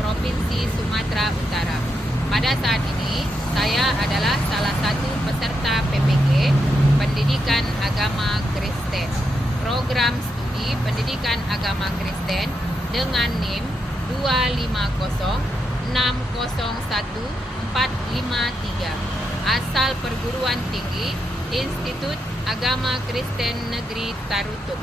Provinsi Sumatera Utara. Pada saat ini, saya adalah salah satu peserta PPG Pendidikan Agama Kristen. Program studi Pendidikan Agama Kristen dengan NIM 250601453. Asal perguruan tinggi Institut Agama Kristen Negeri Tarutung.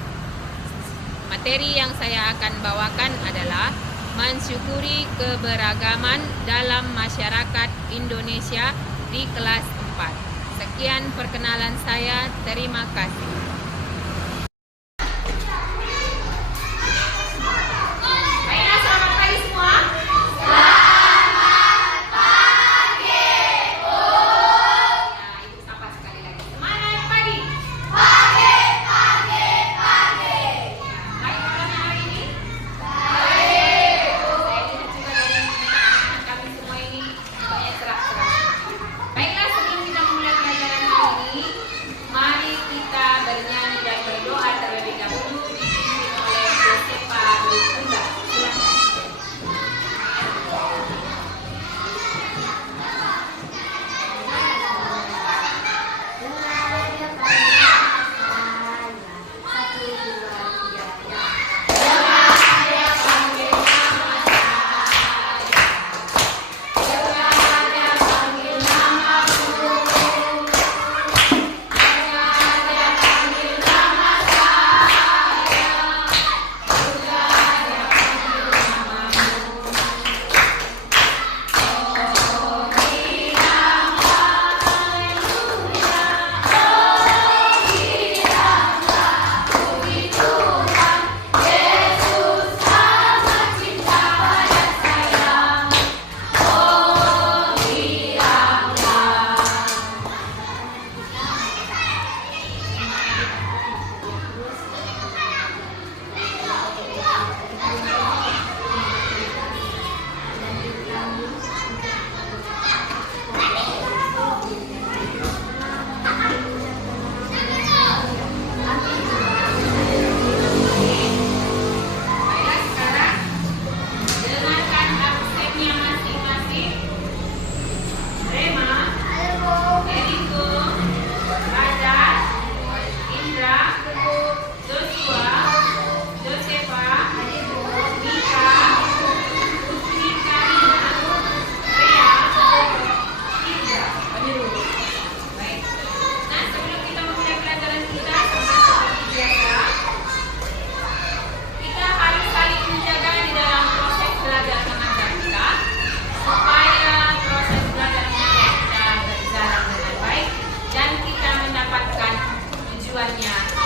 Materi yang saya akan bawakan adalah mensyukuri keberagaman dalam masyarakat Indonesia di kelas 4. Sekian perkenalan saya, terima kasih.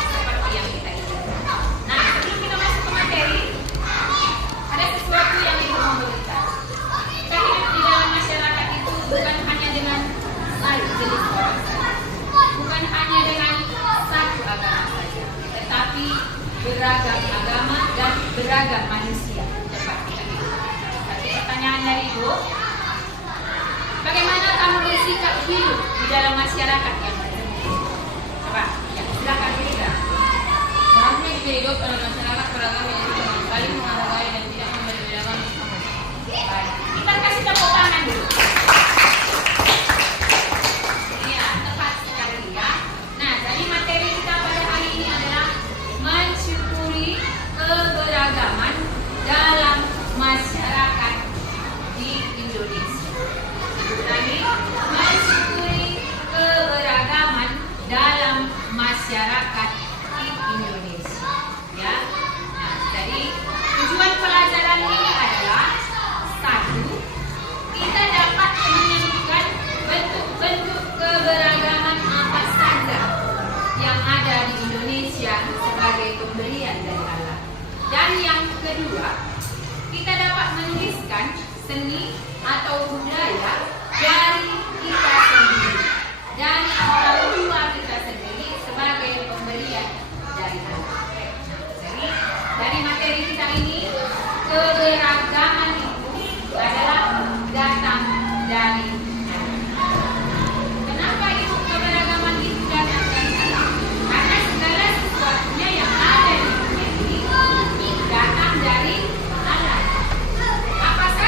Seperti yang kita inginkan. Nah, sebelum kita masuk ke materi, ada sesuatu yang ibu mau beritahu. Kita hidup di dalam masyarakat itu bukan hanya dengan satu jenis orang saja, bukan hanya dengan satu agama saja, tetapi beragam agama dan beragam manusia tempat kita hidup. Satu pertanyaan dari ibu, bagaimana kamu bersikap hidup di dalam masyarakat yang berbeda? Coba. Silakan Rida. Seharusnya kita hidup dalam masyarakat beragama yang sama, saling menghargai dan tidak membedakan sesama. Baik, kita kasih tepuk tangan dulu. Iya, tepat sekali ya. Nah, jadi materi kita pada hari ini adalah mensyukuri keberagaman dalam masyarakat di Indonesia. Ulangi, mensyukuri keberagaman dalam masyarakat di Indonesia, ya. Nah, jadi tujuan pelajaran ini adalah satu, kita dapat menemukan bentuk-bentuk keberagaman apa saja yang ada di Indonesia sebagai pemberian dari Allah. Dan yang kedua, kita dapat menuliskan seni atau budaya dari kita sendiri, dari orang tua kita sendiri sebagai pemberian dari Allah. Jadi dari materi kita ini, keberagaman itu adalah datang dari Allah. Kenapa itu keberagaman itu datang dari Allah? Karena segala sesuatunya yang ada di dunia ini datang dari Allah. Apa saja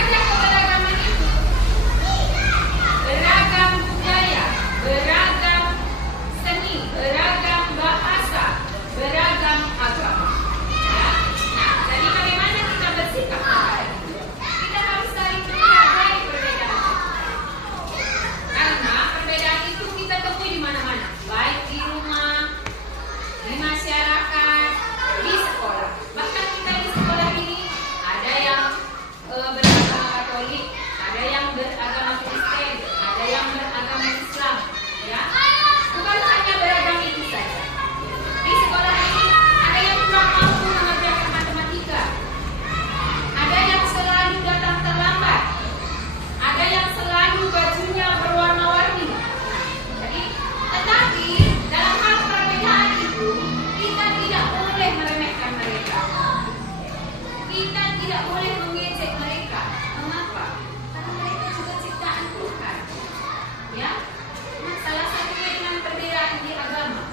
Katolik, ada yang beragama Kristen, ada yang beragama Islam, ya. Bukan hanya beragama itu saja. Di sekolah ini ada yang kurang mampu mengerjakan matematika, ada yang selalu datang terlambat, ada yang selalu bajunya berwarna-warni. Jadi, tetapi dalam hal perbedaan itu kita tidak boleh meremehkan mereka. Kita tidak boleh mengejek mereka. Mengapa? Karena mereka juga ciptaan Tuhan. Ya, nah, salah satunya dengan perbedaan di agama.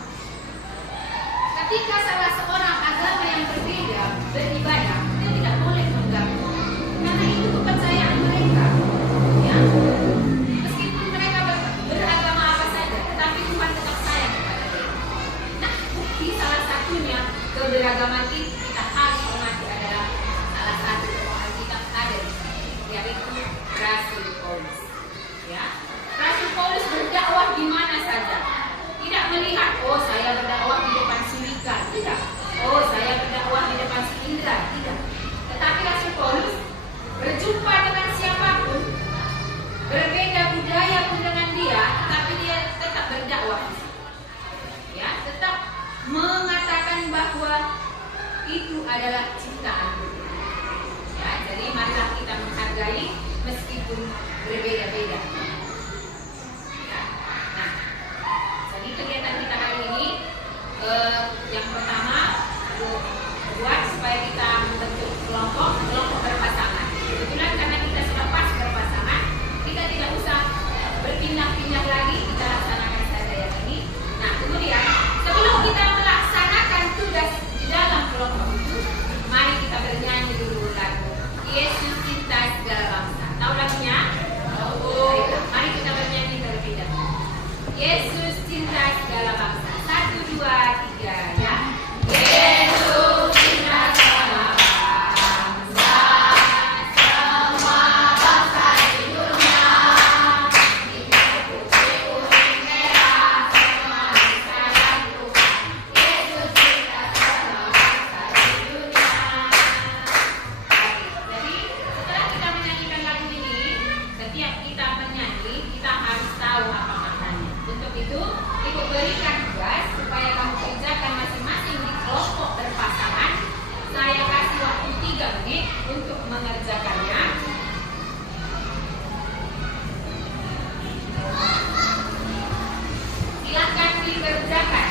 Ketika salah seorang agama yang berbeda beribadah, kita tidak boleh mengganggu. Karena itu kepercayaan mereka. Ya, meskipun mereka beragama apa saja, tetapi Tuhan tetap sayang kepada mereka. Nah, bukti salah satunya keberagaman ini kita harus hormati adalah salah satu tokoh Alkitab ada di sini, yaitu Rasul Paulus. Ya, Rasul Paulus berdakwah di mana saja. Tidak melihat, oh saya berdakwah di depan Sulika, tidak. Oh saya berdakwah di depan Indra, tidak. Tetapi Rasul Paulus berjumpa dengan siapapun, berbeda budaya pun dengan dia, tapi dia tetap berdakwah. Ya, tetap mengatakan bahwa itu adalah ciptaan Tuhan. Ya, jadi marilah kita menghargai meskipun berbeda-beda. Ya. Nah, jadi kegiatan kita hari ini yang pertama buat supaya kita membentuk kelompok berpasangan. Kebetulan karena kita sudah pas berpasangan, kita tidak usah berpindah-pindah lagi, kita laksanakan saja yang ini. Nah, kemudian sebelum kita melaksanakan tugas di dalam kelompok itu, mari kita bernyanyi dulu lagu Yesus Cinta Segala Bangsa. Tahu lagunya? Oh, mari kita bernyanyi terlebih dahulu. Yesus cinta segala bangsa. 1, 2, 3, ya. Yesus cinta segala bangsa, semua bangsa di dunia. Putih, putih, merah, semua bangsa dan Tuhan. Yesus cinta segala bangsa di dunia. Jadi setelah kita menyanyikan lagu ini, setiap kita menyanyi, kita harus tahu apa maknanya. Untuk itu, Ibu berikan tugas supaya kamu kerjakan masing-masing di kelompok berpasangan. Saya kasih waktu 3 menit untuk mengerjakannya. Silakan dikerjakan.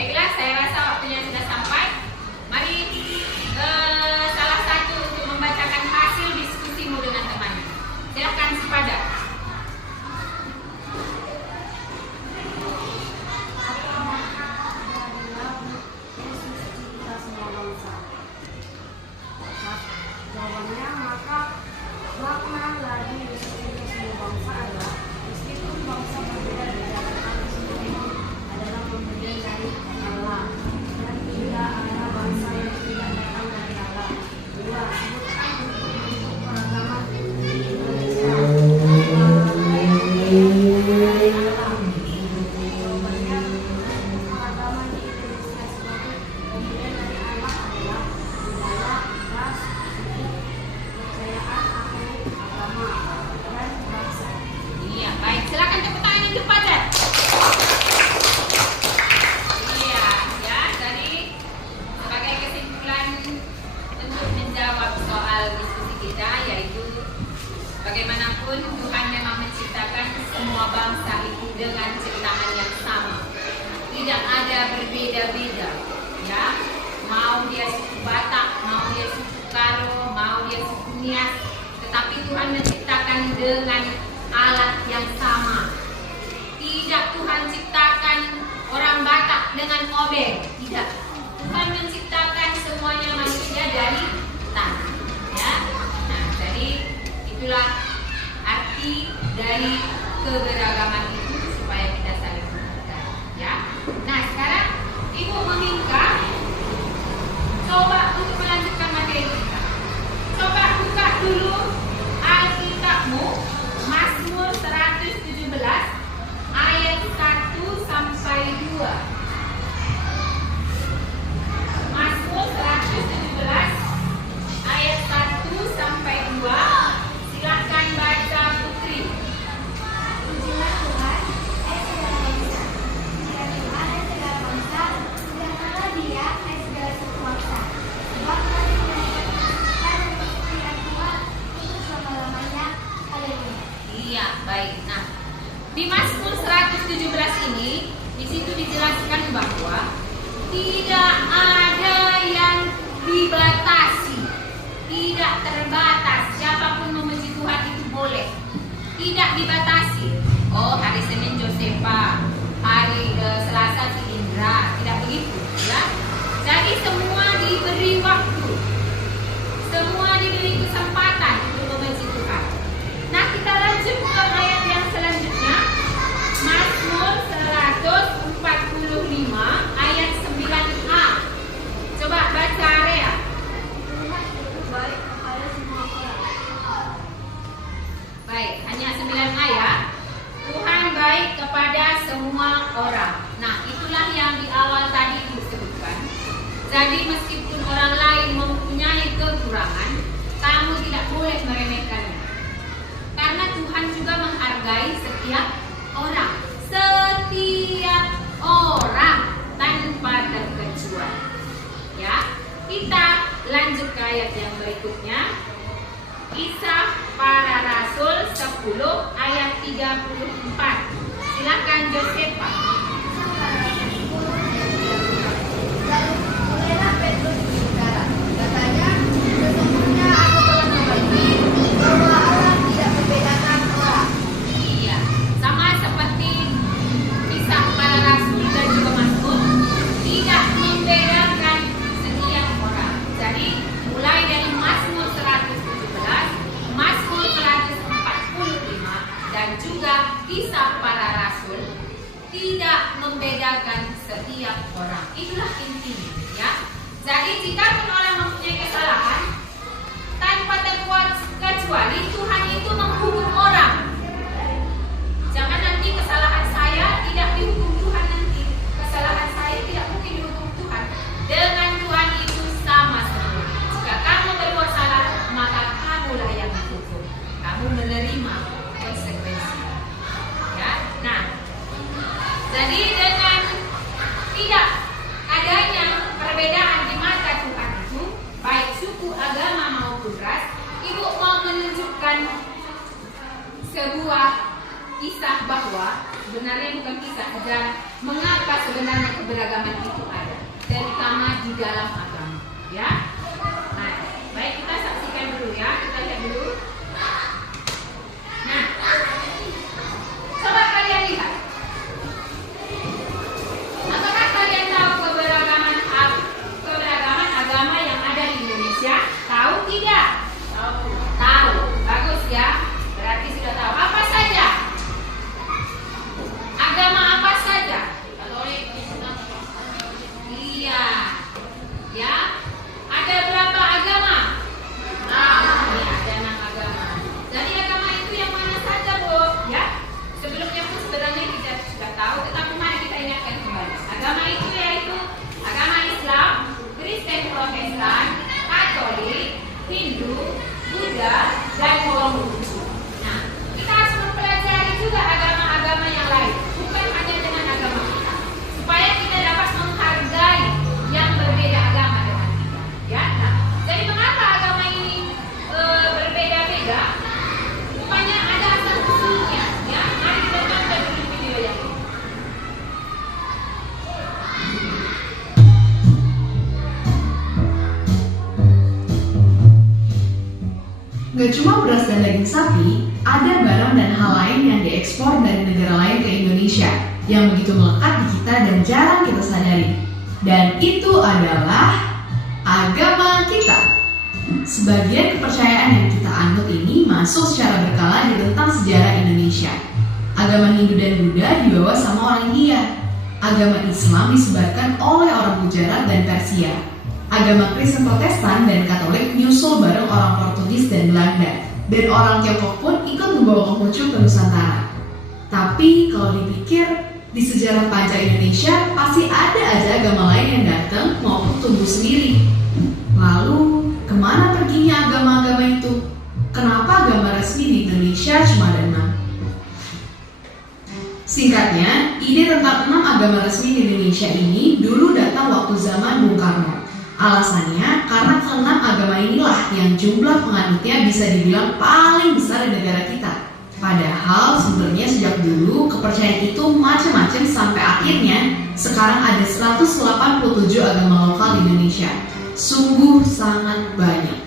Baiklah, saya rasa waktunya sudah sampai. Mari salah satu untuk membacakan hasil diskusimu dengan teman. Silakan Sepada. Jawabannya, maka makna dari Yesus cinta semua bangsa adalah meskipun bangsa berbeda-beda, tetapi semuanya adalah pemberian dari Allah, dan tidak ada bangsa yang tidak datang dari Allah. 2. Sebutkan bentuk peragaman di Indonesia. Dari Allah. Jawabannya, bentuk peragaman di Indonesia sebagai pemberian dari Allah adalah budaya, ras, suku, kepercayaan, agama, dan bangsa. Iya, baik. Silakan tepuk tangan yang padat. Iya, ya. Jadi sebagai kesimpulan untuk menjawab soal diskusi kita, yaitu bagaimanapun Tuhan memang menciptakan semua bangsa itu dengan ciptaan yang sama. Tidak ada berbeda-beda, ya. Mau dia suku Batak, mau dia suku Karo, mau dia suku Nias, Tetapi Tuhan menciptakan dengan alat yang sama. Tidak Tuhan ciptakan orang Batak dengan obeng, tidak. Tuhan menciptakan semuanya manusia dari tanah. Ya. Nah, jadi itulah arti dari keberagaman itu supaya kita saling menghargai. Ya. Nah, sekarang Ibu meminta coba untuk melanjutkan materi kita. Coba buka dulu Alkitabmu, Mazmur 117 ayat 1 sampai 2. Mazmur 117 ayat 1 sampai 2. Silakan baca Putri. Pujilah Tuhan, segala bangsa. Pujilah Tuhan, segala bangsa. Muliakanlah Dia, segala suku bangsa. Sebab telah diberikan kemuliaan Tuhan untuk selama-lamanya. Haleluya. Iya, baik. Nah, di Mazmur 117 ini, di situ dijelaskan bahwa tidak ada yang dibatasi, tidak terbatas. Siapapun memuji Tuhan itu boleh, tidak dibatasi. Oh, hari Senin Josefa, hari Selasa si Indra, tidak begitu, ya. Jadi semua diberi waktu, semua diberi kesempatan untuk memuji Tuhan. Nah, kita lanjut ke ayat yang selanjutnya. Mazmur 145 ayat 9a. Coba baca Area. Tuhan itu baik kepada semua orang. Baik, hanya 9a ya. Tuhan baik kepada semua orang. Nah, itulah yang di awal tadi disebutkan. Jadi meskipun orang lain mempunyai kekurangan, kamu tidak boleh meremehkannya. Karena Tuhan juga menghargai setiap orang. Setiap orang tanpa terkecuali. Ya, kita lanjut ke ayat yang berikutnya. Kisah Para Rasul 10 ayat 34. Silakan Josefa. Lalu mulailah Petrus berbicara. Katanya, sesungguhnya aku telah mengerti bahwa Allah tidak membedakan orang. Iya, sama seperti kisah Para Rasul dan juga Mazmur, tidak membedakan setiap orang. Jadi mulai dari Mazmur 117, Mazmur 145 dan juga kisah Para Rasul tidak membedakan setiap orang. Itulah intinya, ya. Jadi jika orang mempunyai kesalahan, tanpa terkecuali Tuhan itu menghukum orang. Jangan nanti kesalahan saya tidak dihukum Tuhan nanti. Kesalahan saya tidak mungkin dihukum Tuhan. Dengan Tuhan itu sama saja. Jika kamu berbuat salah, maka kamulah yang dihukum. Kamu menerima konsekuensi. Ya. Nah, jadi dengan tidak adanya perbedaan di mata Tuhan itu, baik suku, agama maupun ras, Ibu mau menunjukkan sebuah kisah bahwa sebenarnya bukan kisah, dan mengapa sebenarnya keberagaman itu ada, terutama di dalam agama. Ya, nah, baik kita saksikan dulu ya, kita lihat dulu. Nah, coba kalian lihat. Apakah kalian tahu keberagaman agama yang ada di Indonesia? Tahu tidak? Tahu. Bagus ya. Berarti sudah tahu. Apa saja? Agama apa saja? Katolik, Kristen. Iya. Ya. Ada berapa agama? 6. Iya, ada 6 beras dan daging sapi, ada barang dan hal lain yang diekspor dari negara lain ke Indonesia yang begitu melekat di kita dan jarang kita sadari. Dan itu adalah agama kita. Sebagian kepercayaan yang kita anut ini masuk secara berkala di rentang sejarah Indonesia. Agama Hindu dan Buddha dibawa sama orang India. Agama Islam disebarkan oleh orang Gujarat dan Persia. Agama Kristen Protestan dan Katolik nyusul bareng orang Portugis dan Belanda. Dan orang Tiongkok pun ikut membawa Konghucu ke Nusantara. Tapi kalau dipikir, di sejarah panjang Indonesia pasti ada aja agama lain yang datang maupun tumbuh sendiri. Lalu, kemana perginya agama-agama itu? Kenapa agama resmi di Indonesia cuma ada 6? Singkatnya, ide tentang 6 agama resmi di Indonesia ini dulu datang waktu zaman Bung Karno. Alasannya karena ke-6 agama inilah yang jumlah penganutnya bisa dibilang paling besar di negara kita. Padahal sebenarnya sejak dulu kepercayaan itu macam-macam sampai akhirnya sekarang ada 187 agama lokal di Indonesia. Sungguh sangat banyak.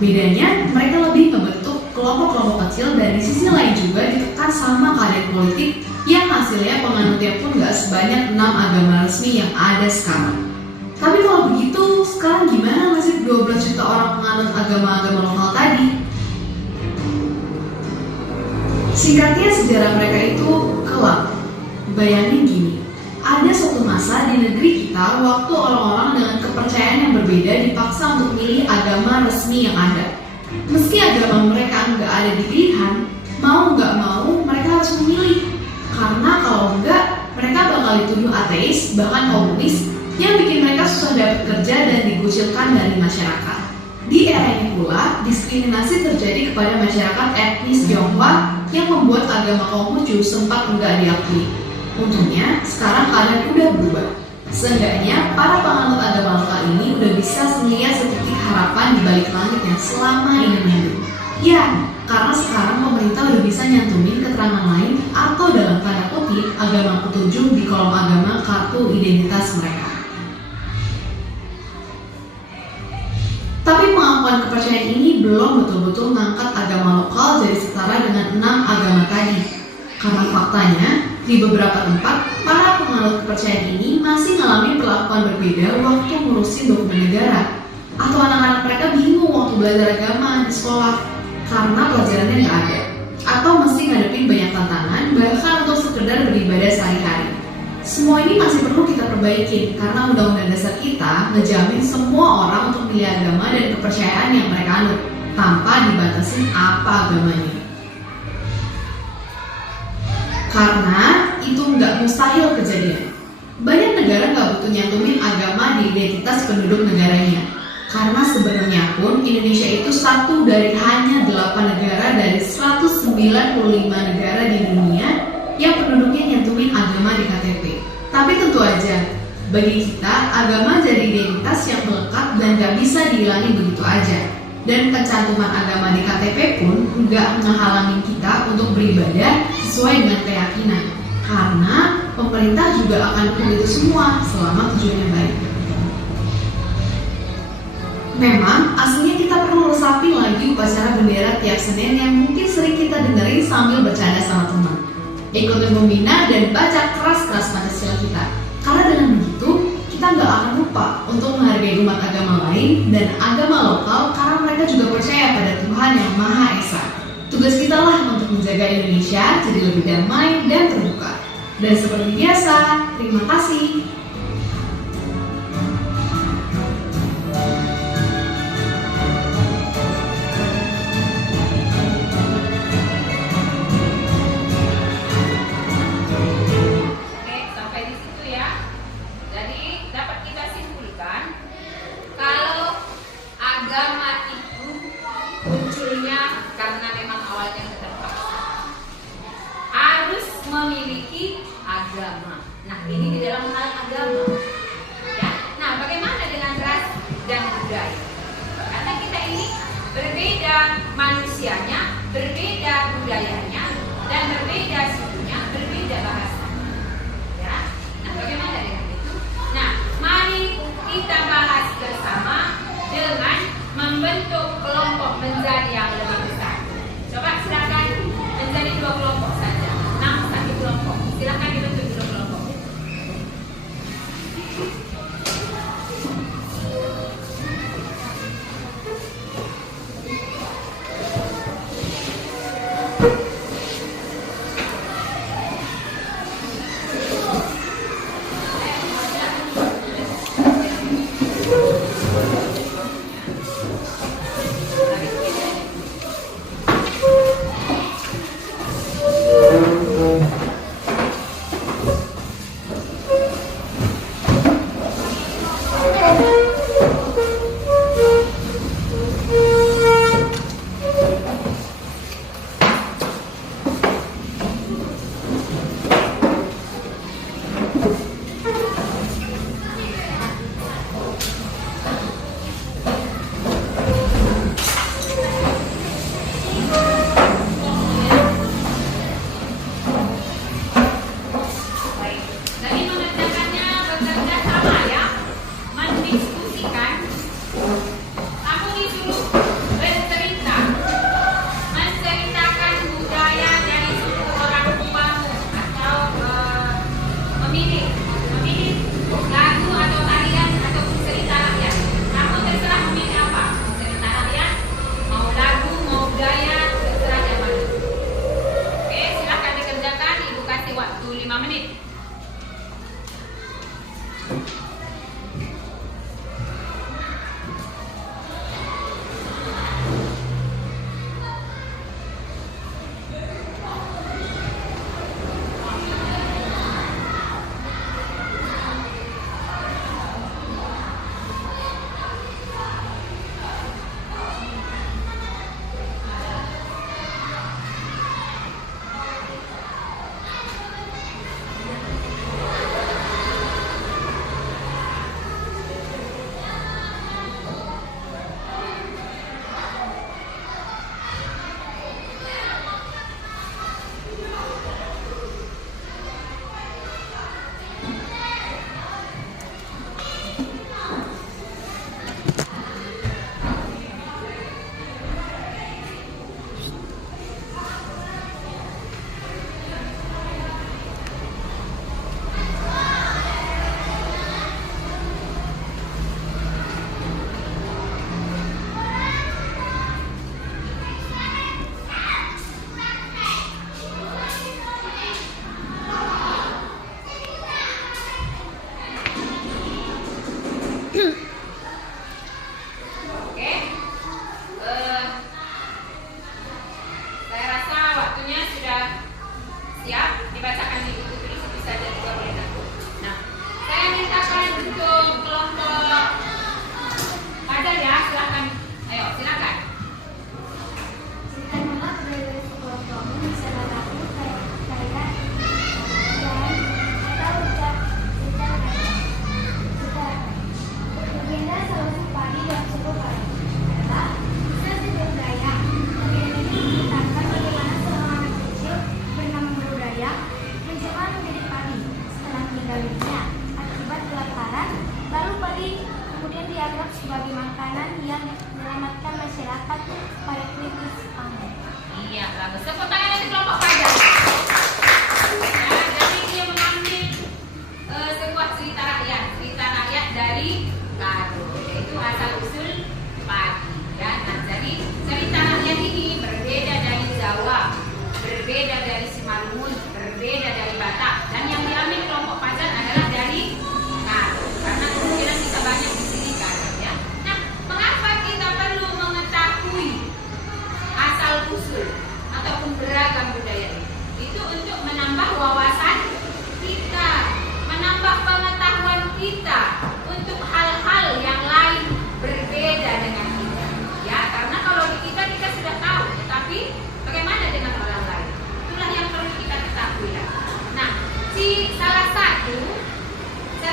Bedanya mereka lebih membentuk kelompok-kelompok kecil dan di sisi lain juga ditekan sama keadaan politik yang hasilnya penganutnya pun gak sebanyak 6 agama resmi yang ada sekarang. Tapi kalau begitu, sekarang gimana nasib 12 juta orang penganut agama-agama lokal tadi? Singkatnya sejarah mereka itu kelam. Bayangin gini, ada suatu masa di negeri kita waktu orang-orang dengan kepercayaan yang berbeda dipaksa untuk memilih agama resmi yang ada. Meski agama mereka nggak ada di pilihan, mau nggak mau mereka harus memilih. Karena kalau enggak, mereka bakal dituduh ateis, bahkan komunis, yang bikin mereka susah dapat kerja dan dikucilkan dari masyarakat. Di era ini pula, diskriminasi terjadi kepada masyarakat etnis Tionghoa yang membuat agama Konghucu sempat enggak diakui. Untungnya, sekarang keadaan udah berubah. Seenggaknya, para penganut agama lokal ini udah bisa melihat setitik harapan di balik langit yang selama ini menunggu. Ya, karena sekarang pemerintah udah bisa nyantumin keterangan lain atau dalam tanda kutip agama petunjuk di kolom agama kartu identitas mereka. Tapi pengakuan kepercayaan ini belum betul-betul mengangkat agama lokal jadi setara dengan 6 agama tadi. Karena faktanya, di beberapa tempat, para penganut kepercayaan ini masih ngalamin perlakuan berbeda waktu ngurusin dokumen negara. Atau anak-anak mereka bingung waktu belajar agama di sekolah karena pelajarannya nggak ada. Atau mesti ngadepin banyak tantangan bahkan untuk sekedar beribadah sehari-hari. Semua ini masih perlu kita perbaiki karena undang-undang dasar kita ngejamin semua orang untuk milih agama dan kepercayaan yang mereka anut tanpa dibatasin apa agamanya. Karena itu nggak mustahil kejadian. Banyak negara nggak butuh nyantumin agama di identitas penduduk negaranya. Karena sebenarnya pun Indonesia itu satu dari hanya 8 negara dari 195 negara di dunia yang penduduknya nyantumin agama di KTP. Tapi tentu aja, bagi kita agama jadi identitas yang melekat dan gak bisa dihilangi begitu aja. Dan pencantuman agama di KTP pun gak menghalangi kita untuk beribadah sesuai dengan keyakinan. Karena pemerintah juga akan dukung itu semua selama tujuannya baik. Memang, aslinya kita perlu resapi lagi upacara bendera tiap Senin yang mungkin sering kita dengerin sambil bercanda sama teman. Ikutin membina dan baca keras-keras Pancasila kita. Karena dengan begitu, kita nggak akan lupa untuk menghargai umat agama lain dan agama lokal karena mereka juga percaya pada Tuhan yang Maha Esa. Tugas kita lah untuk menjaga Indonesia jadi lebih damai dan terbuka. Dan seperti biasa, terima kasih. Memiliki agama. Nah, ini di dalam hal agama. Ya. Nah, bagaimana dengan ras dan budaya? Karena kita ini berbeda manusianya, berbeda budayanya, dan berbeda sukunya, berbeda bahasanya. Ya. Nah, bagaimana dengan itu? Nah, mari kita bahas bersama dengan membentuk kelompok menjadi yang lebih besar.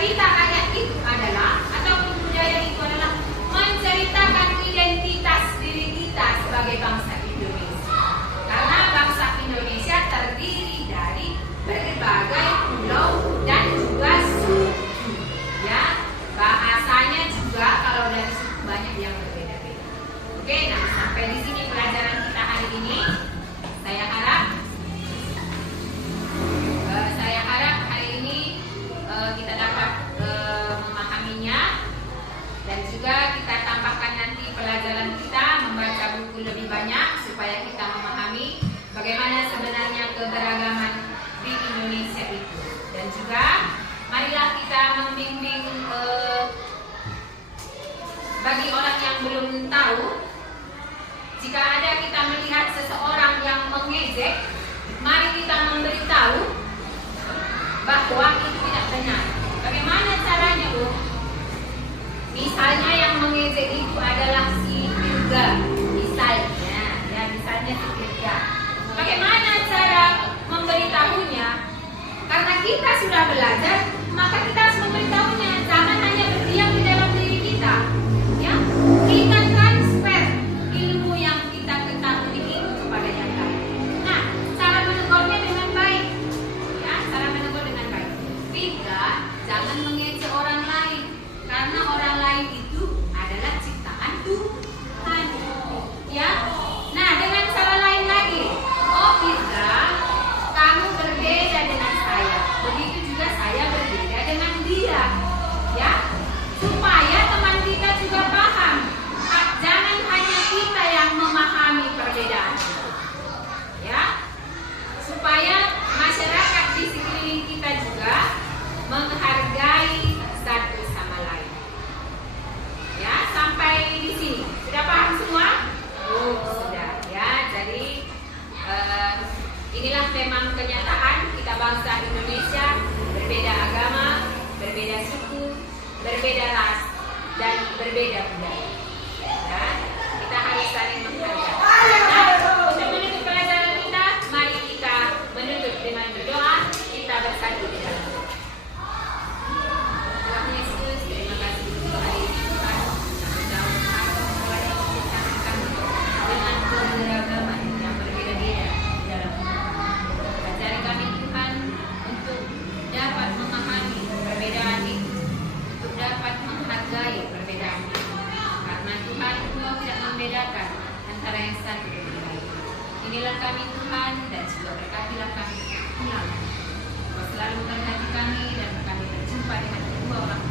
cerita ayat itu adalah, ataupun budaya itu adalah menceritakan identitas diri kita sebagai bangsa Indonesia. Karena bangsa Indonesia terdiri dari berbagai pulau dan juga suku. Ya, bahasanya juga kalau dari suku banyak yang berbeda-beda. Oke, nah sampai di sini pelajaran kita hari ini. Saya harap hari ini kita dapat memahaminya, dan juga kita tambahkan nanti pelajaran kita membaca buku lebih banyak supaya kita memahami bagaimana sebenarnya keberagaman di Indonesia itu. Dan juga marilah kita membimbing bagi orang yang belum tahu, jika ada kita melihat seseorang yang mengejek, mari kita memberitahu bahwa itu tidak benar. Bagaimana caranya, Bu? Misalnya yang mengejek itu adalah si Virga, misalnya, ya misalnya si Virga. Bagaimana cara memberitahunya? Karena kita sudah belajar, maka kita harus memberitahunya. Jangan hanya berdiam di dalam diri kita. Ya, kita transfer ilmu yang kita ketahui itu kepada yang lain. Nah, cara menegurnya dengan baik. Ya, cara menegur dengan baik. Virga, jangan mengejek orang lain, karena orang lain itu adalah ciptaan Tuhan. Ya, nah dengan cara lain lagi. Oh Virga, kamu berbeda dengan saya. Begitu juga saya berbeda dengan dia. Ya, supaya teman kita juga paham. Jangan hanya kita yang memahami perbedaan. Ya, supaya masyarakat di sekeliling kita juga menghargai satu sama lain. Ya, sampai di sini sudah paham semua? Oh, sudah. Ya, jadi inilah memang kenyataan kita bangsa Indonesia, berbeda agama, berbeda suku, berbeda ras, dan berbeda budaya. Ya, kita harus saling menghargai. Nah, untuk menutup pelajaran kita, mari kita menutup dengan berdoa. Kita bersatu di dalam doa. Tuhan Yesus, terima kasih untuk hari ini Tuhan. Dalam kasih kepada kami dengan keberagaman yang berbeda-beda di dalam hidup. Ajari kami Tuhan untuk dapat memahami perbedaan itu, untuk dapat menghargai perbedaan itu. Karena Tuhan Engkau tidak membedakan antara yang satu dan yang lain. Inilah kami Tuhan, dan juga berkatilah kami pulang. Kau selalu memberkati kami, dan kami berjumpa dengan kedua orang